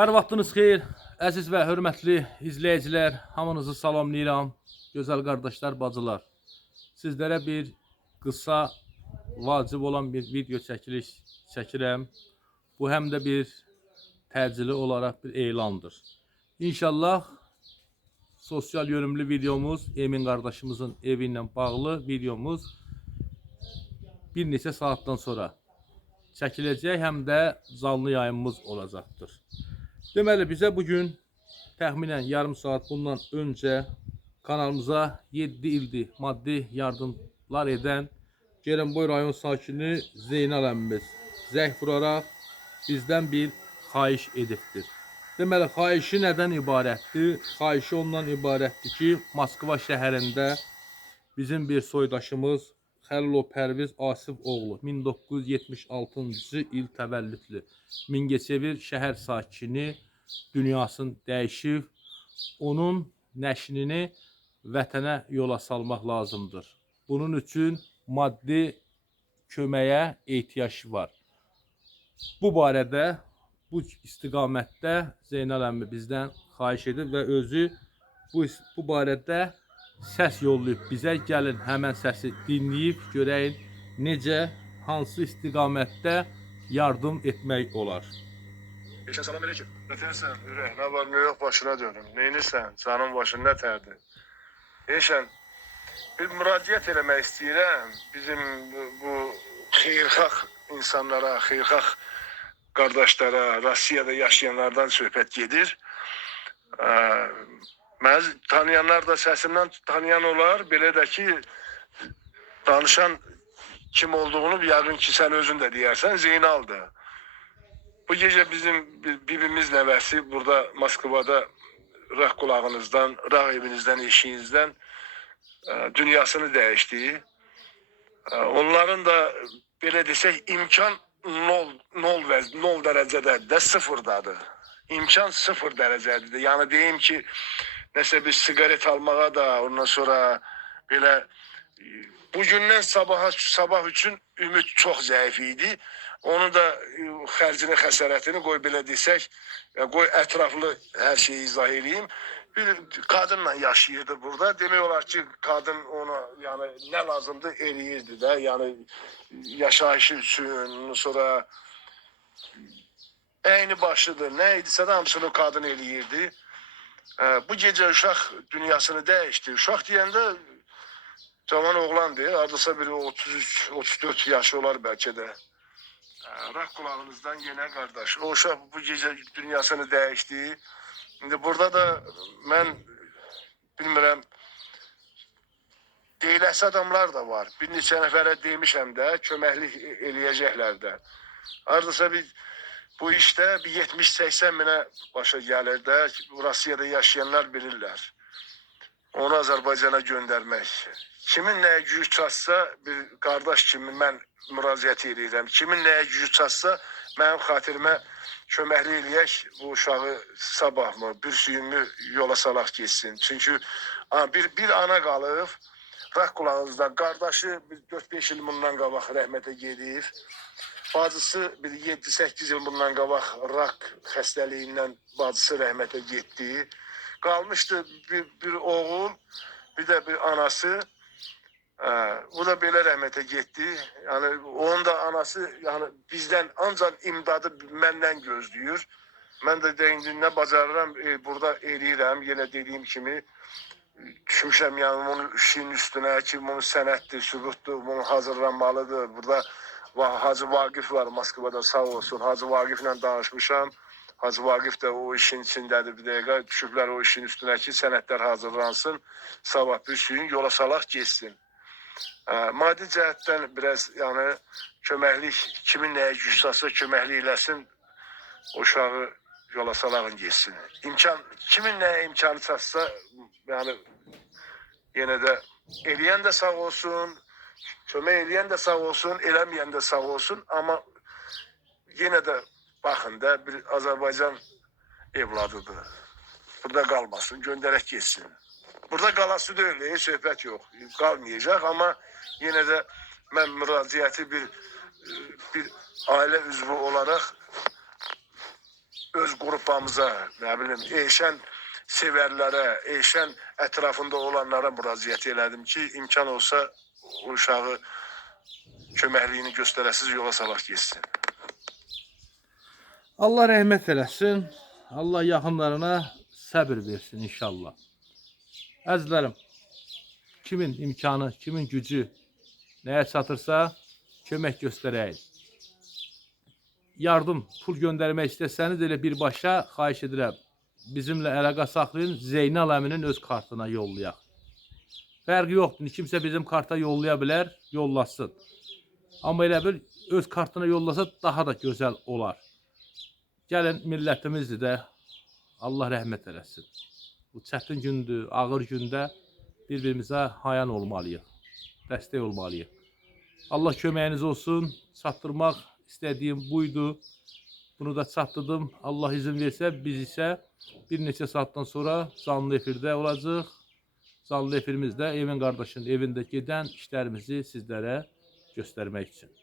Hər vaxtınız xeyir, əziz və hörmətli izləyicilər, hamınızı salamlayıram, gözəl qardaşlar, bacılar. Sizlərə bir qısa, vacib olan bir video çəkirəm. Bu həm də bir təcili olaraq bir elandır. İnşallah sosial yönümlü videomuz, Emin qardaşımızın evi ilə bağlı videomuz bir neçə saatdan sonra çəkiləcək, həm də canlı yayımımız olacaqdır. Deməli, bizə bugün təxminən yarım saat bundan öncə kanalımıza 7 ildir maddi yardımlar edən Gəlinboy rayon sakini Zeynal əmmimiz zəng vuraraq bizdən bir xahiş edibdir. Deməli, xahişi nədən ibarətdir? Xahişi ondan ibarətdir ki, Moskva şəhərində bizim bir soydaşımız Xəlilov Pərviz Asif oğlu 1976-cı il təvəllüdlü Mingəçevir şəhər sakini dünyasını dəyişib, onun nəşrini vətənə yola salmaq lazımdır. Bunun üçün maddi köməyə ehtiyac var. Bu barədə, bu istiqamətdə Zeynal əmmi bizdən xahiş edib və özü bu barədə səs yollayıb bizə. Gəlin həmən səsi dinləyib görəyin necə, hansı istiqamətdə yardım etmək olar. Geçen salam aleyküm. Netensen ürək, ne var ne yok başına dönüm. Neynirsən? Canın başın ne tərdir? Eşən, bir müraciət eləmək istəyirəm. Bizim bu xeyirxah insanlara, xeyirxah qardaşlara, Rusiyada yaşayanlardan söhbət gedir. Mən tanıyanlar da səsimdən tanıyan olar. Belə də ki, danışan kim olduğunu yəqin ki, sən özün də deyərsən, Zeynal'dır. Bu gece bizim bibimiz nəvəsi burada Moskvada rah qulağınızdan, rah evinizdən, eşiyinizdən dünyasını dəyişdi. Onların da belə desək imkan nol dərəcədədir, sıfırdadır. İmkan sıfır dərəcədir. Yəni deyim ki, nəsə bir sigaret almağa da, ondan sonra belə bugündən sabah üçün ümid çox zəif idi. Onu da xərcini, xəsarətini qoy belə desək, qoy ətraflı hər şeyi izah edeyim. Bir kadınla yaşayırdı burada. Demək olar ki, kadın ona yəni nə lazımdır eləyirdi də. Yəni yaşayışı üçün, sonra əyni başıdır, nə idisə də hamısını kadın eləyirdi. Bu gecə uşaq dünyasını dəyişdi. Uşaq deyəndə cavan oğlandır, hardasa biri 33-34 yaşı olar bəlkə də. Rah kulağınızdan yine kardeş. O uşaq bu gece dünyasını dəyişdi. Şimdi burada da mən bilmirəm, deyiləsi adamlar da var. Bir neçə nəfərə demişəm də, köməklik eləyəcəklər də. Hardasa bu işdə bir 70-80 minə başa gəlir də, Rusiyada yaşayanlar bilirlər. Onu Azərbaycana göndərmək. Kimin nəyə gücü çatsa, bir qardaş kimi mən müraciət edirəm. Kimin nəyə gücü çatsa, mənim xatirimə köməkli eləyək, bu uşağı sabah mı, bir suyumu yola salaq geçsin. Çünki bir ana qalıb, rah qulağınızdan, qardaşı 4-5 il bundan qabaq rəhmətə gedib. Bacısı bir 7-8 il bundan qabaq rak xəstəliyindən bacısı rəhmətə getdi. Qalmışdı bir oğul, bir də bir anası. Bu da belə rəhmətə getdi. Yəni onun da anası yəni bizdən ancaq imdadı məndən gözləyir. Mən də indi nə bacarıram burada eləyirəm. Yenə dediyim kimi düşmüşəm yəni onun işin üstünə ki, bunun sənətdir, sübutdur, bunu hazırlanmalıdır. Burada Hacı Vaqif var Moskvada, sağ olsun. Hacı Vaqiflə danışmışam. Hacı Vaqif də o işin içindədir bir dəqiqə. Düşüblər o işin üstünə ki, sənətlər hazırlansın. Sabah bir suyun yola salaq geçsin. Maddi cəhətdən biraz yəni köməklik, kimin nəyə güc çatsa köməklik eləsin, o uşağı yola salağın geçsin. Kimin nəyə imkanı çatsa, yəni yenə də eləyən də sağ olsun, kömək eləyən də sağ olsun, eləməyən də sağ olsun. Amma yenə də baxın da bir Azərbaycan evladıdır. Burada qalmasın, göndərək geçsin. Burada qalası deyil, söhbət yox, qalmayacaq. Amma yenə də mən müraciəti bir ailə üzvü olaraq öz qrupamıza, nə bilim, Eyşən sevərlərə, Eyşən ətrafında olanlara müraciət elədim ki, imkan olsa o uşağı köməkliyini göstərəsiz yola salaq getsin. Allah rəhmət eləsin. Allah yaxınlarına səbir versin inşallah. Əzizlərim, kimin imkanı, kimin gücü nəyə çatırsa kömək göstərək. Yardım, pul göndərmək istəsəniz elə birbaşa xahiş edirəm. Bizimlə əlaqə saxlayın, Zeynal əminin öz kartına yollayaq. Fərqi yoxdur, kimsə bizim karta yollaya bilər, yollasın. Amma elə bir öz kartına yollasa daha da gözəl olar. Gəlin millətimizdir də, Allah rəhmət eləsin. Bu çətin gündür, ağır gündə bir-birimizə hayan olmalıyıq, dəstək olmalıyıq. Allah köməyiniz olsun, çatdırmaq istədiyim buydu. Bunu da çatdırdım. Allah izin versə, biz isə bir neçə saatdan sonra canlı efirdə olacaq. Canlı efirimizdə Emin qardaşın evində gedən işlərimizi sizlərə göstərmək üçün.